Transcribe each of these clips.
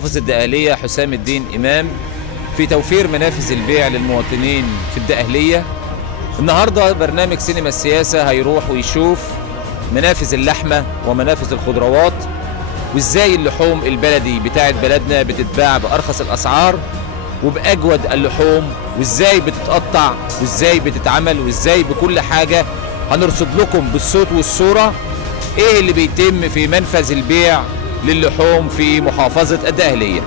محافظ الدقهلية حسام الدين إمام في توفير منافذ البيع للمواطنين في الدقهلية. النهاردة برنامج سينما السياسة هيروح ويشوف منافذ اللحمة ومنافذ الخضروات، وإزاي اللحوم البلدي بتاعت بلدنا بتتباع بأرخص الأسعار وبأجود اللحوم، وإزاي بتتقطع وإزاي بتتعمل وإزاي بكل حاجة. هنرصد لكم بالصوت والصورة إيه اللي بيتم في منفذ البيع للحوم في محافظة الدقهلية.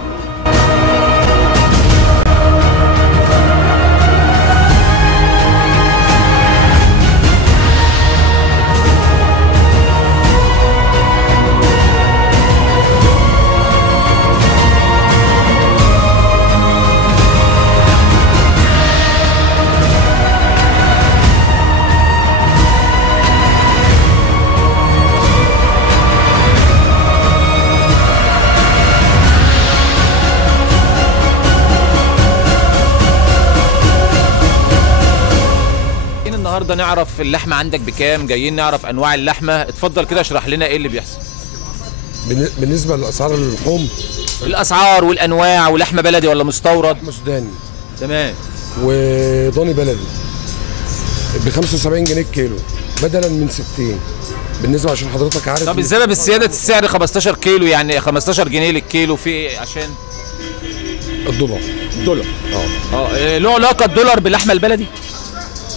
النهارده نعرف اللحمه عندك بكام، جايين نعرف انواع اللحمه. اتفضل كده اشرح لنا ايه اللي بيحصل. بالنسبه لاسعار اللحوم، الاسعار والانواع، ولحمه بلدي ولا مستورد؟ لحمه سوداني تمام، وضاني بلدي ب 75 جنيه الكيلو بدلا من 60. بالنسبه عشان حضرتك عارف. طب السبب الزياده السعر 15 كيلو، يعني 15 جنيه للكيلو في ايه؟ عشان الدولار. له علاقه الدولار باللحمه البلدي؟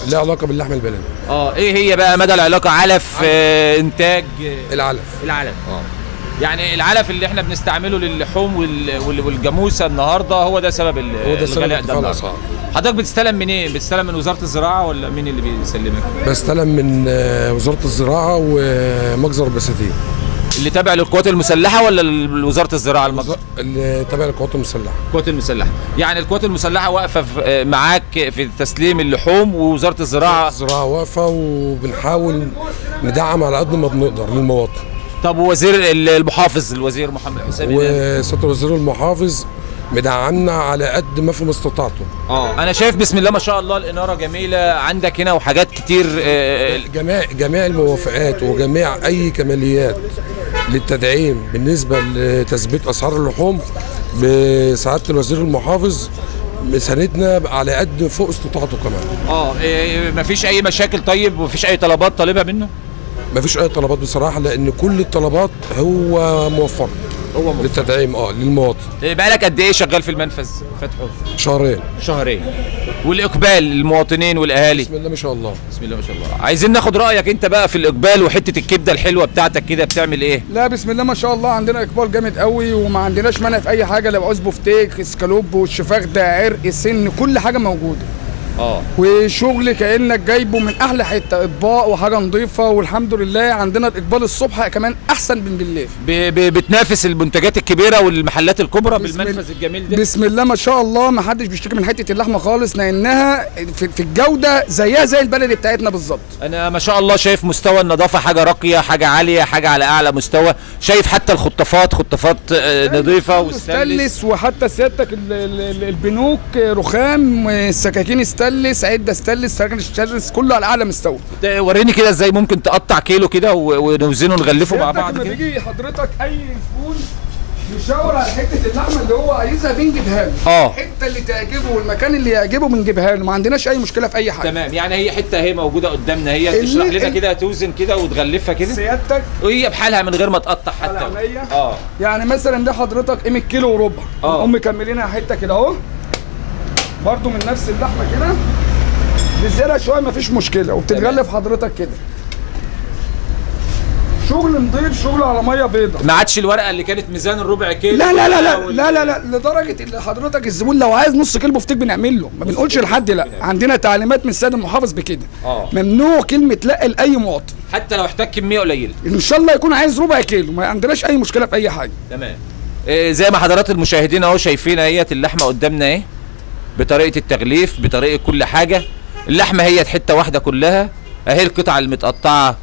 لها علاقه باللحمه البلدي. ايه هي بقى مدى العلاقه؟ علف، انتاج العلف. يعني العلف اللي احنا بنستعمله للحوم والجاموسه النهارده هو ده سبب الغلاء ده. حضرتك بتستلم منين؟ بتستلم من وزاره الزراعه ولا مين اللي بيسلمك؟ بستلم من وزاره الزراعه ومجزر البساتين. اللي تابع للقوات المسلحه ولا وزاره الزراعه المجزر؟ اللي تابع للقوات المسلحه. القوات المسلحه، يعني القوات المسلحه واقفه معاك في تسليم اللحوم، ووزاره الزراعه واقفه، وبنحاول ندعم على قد ما بنقدر للمواطن. طب ووزير المحافظ الوزير محمد حسام وسياده الوزير المحافظ مدعمنا على قد ما في مستطاعته. انا شايف بسم الله ما شاء الله الاناره جميله عندك هنا وحاجات كتير. جميع الموافقات وجميع اي كماليات للتدعيم بالنسبه لتثبيت اسعار اللحوم بسعاده الوزير المحافظ مساندنا على قد فوق استطاعته كمان. مفيش اي مشاكل؟ طيب مفيش اي طلبات طالبها منه؟ مفيش اي طلبات بصراحه، لان كل الطلبات هو موفر للتدعيم للمواطن. بقالك قد ايه شغال في المنفذ فتحه؟ شهرين. والاقبال المواطنين والاهالي؟ بسم الله ما شاء الله. بسم الله ما شاء الله. عايزين ناخد رايك انت بقى في الاقبال وحته الكبده الحلوه بتاعتك كده بتعمل ايه؟ لا بسم الله ما شاء الله عندنا اقبال جامد قوي، وما عندناش مانع في اي حاجه. لو عاوز بفتيك، اسكالوب، والشفاخ ده، عرق، سن، كل حاجه موجوده. وشغل كانك جايبه من احلى حته، اطباق وحاجه نظيفه، والحمد لله عندنا الاقبال الصبح كمان احسن من بالليل. بتنافس المنتجات الكبيره والمحلات الكبرى بالمنفذ الجميل ده. بسم الله ما شاء الله، ما حدش بيشتكي من حته اللحمه خالص، لانها في الجوده زيها زي البلدي بتاعتنا بالظبط. انا ما شاء الله شايف مستوى النظافه حاجه راقيه، حاجه عاليه، حاجه على اعلى مستوى. شايف حتى الخطافات نظيفه وستانلس، وحتى سيادتك البنوك رخام، السكاكين ستانلس، عده ستانلس، سكاكين ستانلس، كله على اعلى مستوى. وريني كده ازاي ممكن تقطع كيلو كده ونوزنه نغلفه مع بعض كده. لما بيجي حضرتك اي زبون يشاور على حته اللحمه اللي هو عايزها بنجيبها له. الحته اللي تعجبه والمكان اللي يعجبه بنجيبها له، ما عندناش اي مشكله في اي حاجه. تمام، يعني هي حته اهي موجوده قدامنا، هي تشرح لنا كده، توزن كده وتغلفها كده سيادتك، وهي بحالها من غير ما تقطع حتى. يعني مثلا ده حضرتك قيمه كيلو وربع، نقوم مكملينها حته كده اهو، برده من نفس اللحمه كده بزياده شويه مفيش مشكله، وبتتغلف حضرتك كده. شغل نضيف، شغل على ميه بيضاء. ما عادش الورقه اللي كانت ميزان الربع كيلو. لا لا لا لا لا لا, لا. لدرجه ان حضرتك الزبون لو عايز نص كيلو بفتيك بنعمل له، ما بنقولش لحد لا. عندنا تعليمات من السيد المحافظ بكده. ممنوع كلمه لا لاي مواطن، حتى لو احتاج كميه قليله. ان شاء الله يكون عايز ربع كيلو، ما عندناش اي مشكله في اي حاجه. تمام. زي ما حضرات المشاهدين اهو شايفين اهيت اللحمه قدامنا اهي، بطريقه التغليف، بطريقه كل حاجه. اللحمه هي حته واحده كلها اهي، القطعه المتقطعه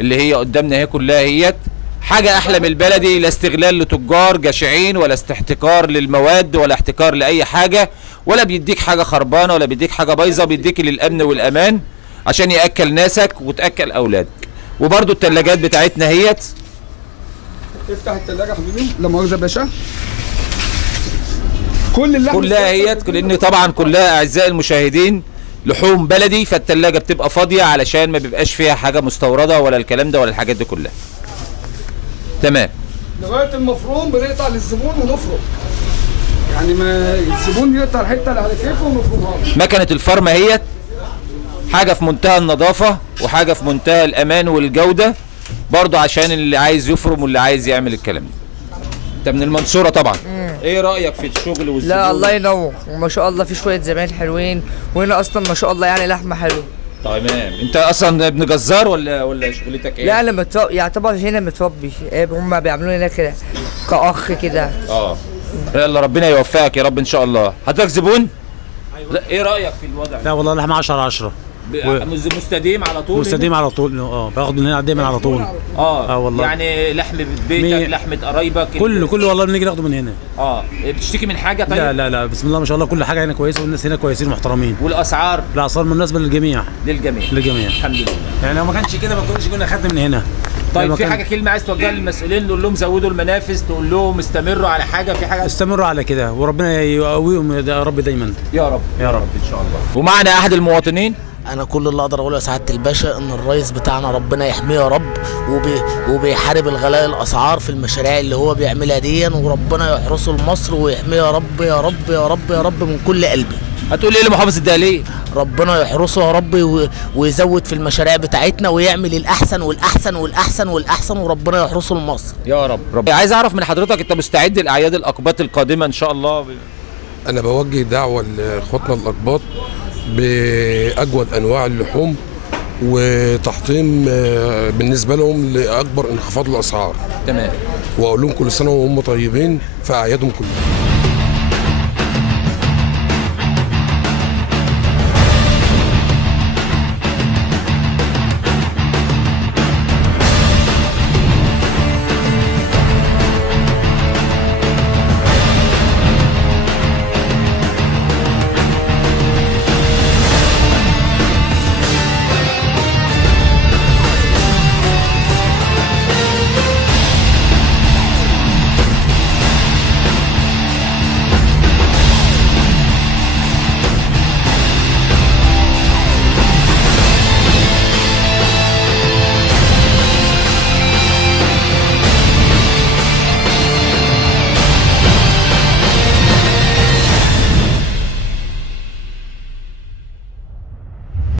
اللي هي قدامنا اهي كلها هيت حاجه احلى من البلدي. لا استغلال لتجار جشعين، ولا احتكار للمواد، ولا احتكار لاي حاجه، ولا بيديك حاجه خربانه، ولا بيديك حاجه بايظه، بيديك للامن والامان عشان ياكل ناسك وتاكل اولادك. وبرده الثلاجات بتاعتنا هيت. افتح الثلاجه يا حبيبي، لا مؤاخذه يا باشا. كل اللحم كلها هي، لان طبعا كلها اعزائي المشاهدين لحوم بلدي، فالتلاجة بتبقى فاضيه علشان ما بيبقاش فيها حاجه مستورده ولا الكلام ده ولا الحاجات دي كلها. تمام. لغايه المفروم بنقطع للزبون ونفرم، يعني ما الزبون يقطع الحته اللي على كيفه ونفرمها له. مكنه الفرمه هي حاجه في منتهى النظافه وحاجه في منتهى الامان والجوده برضه، عشان اللي عايز يفرم واللي عايز يعمل الكلام ده. انت من المنصوره طبعا. ايه رايك في الشغل والزبون؟ لا الله ينور، وما شاء الله في شويه زباين حلوين، وهنا اصلا ما شاء الله يعني لحمه حلوه. تمام. انت اصلا ابن جزار ولا شغلتك ايه؟ لا انا يعتبر هنا متربي، هم بيعملوا هنا كده كاخ كده. يلا ربنا يوفقك يا رب ان شاء الله. حضرتك زبون؟ لا ايه رايك في الوضع؟ لا والله لحمه 10/10 مستديم على طول؟ مستديم على طول، باخد من هنا دايما على طول. والله يعني لحم بيتك، لحمه قرايبك، كله والله بنيجي ناخده من هنا. بتشتكي من حاجه طيب؟ لا بسم الله ما شاء الله كل حاجه هنا كويسه، والناس هنا كويسين ومحترمين. والاسعار؟ الاسعار مناسبه للجميع. للجميع الحمد لله. يعني لو ما كانش كده ما كناش كنا خدنا من هنا. طيب في حاجه كلمه عايز توجهها للمسؤولين، نقول لهم زودوا المنافذ، تقول لهم استمروا على حاجه، في حاجه؟ استمروا على كده وربنا يقويهم يا رب دايما. يا رب ان شاء الله. ومعنا احد المواطنين. انا كل اللي اقدر اقوله يا سعاده الباشا ان الرئيس بتاعنا ربنا يحميه يا رب، وبيحارب الغلاء الاسعار في المشاريع اللي هو بيعملها دي، وربنا يحرسه لمصر ويحميه يا رب يا رب يا رب يا رب من كل قلبي. هتقول ايه لمحافظ الدقهليه؟ ربنا يحرسه يا رب ويزود في المشاريع بتاعتنا ويعمل الاحسن والاحسن والاحسن والاحسن، وربنا يحرسه لمصر يا رب. عايز اعرف من حضرتك، انت مستعد لاعياد الاقباط القادمه ان شاء الله؟ انا بوجه دعوه لاخواتنا الاقباط باجود انواع اللحوم وتحطيم بالنسبه لهم لاكبر انخفاض الاسعار. تمام. واقول لهم كل سنه وهم طيبين في اعيادهم كلها.